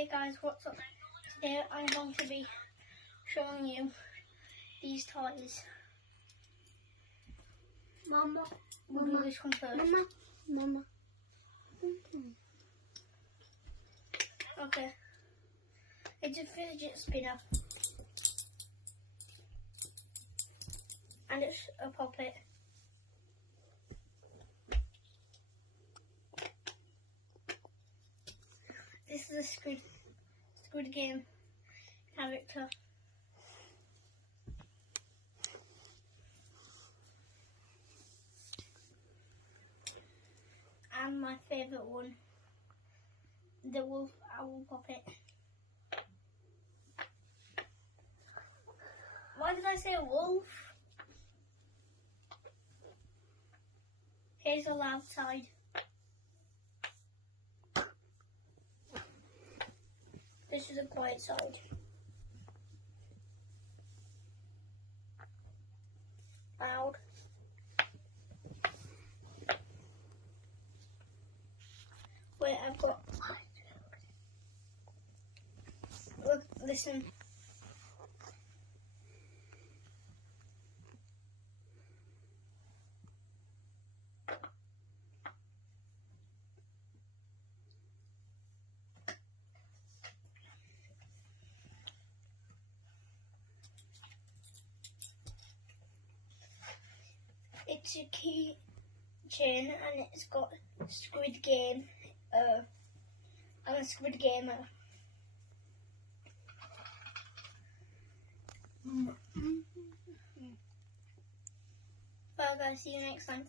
Hey guys, what's up? Today I'm going to be showing you these toys. Mama, We'll do this one first. Mama. Okay. It's a fidget spinner. And it's a puppet. This is a Squid Game character. And my favourite one, the wolf owl puppet. Why did I say wolf? Here's the loud side. This is the quiet side. Loud. Wait, I've got... Look, listen. It's a keychain and it's got Squid Game. I'm a Squid Gamer. Bye guys, see you next time.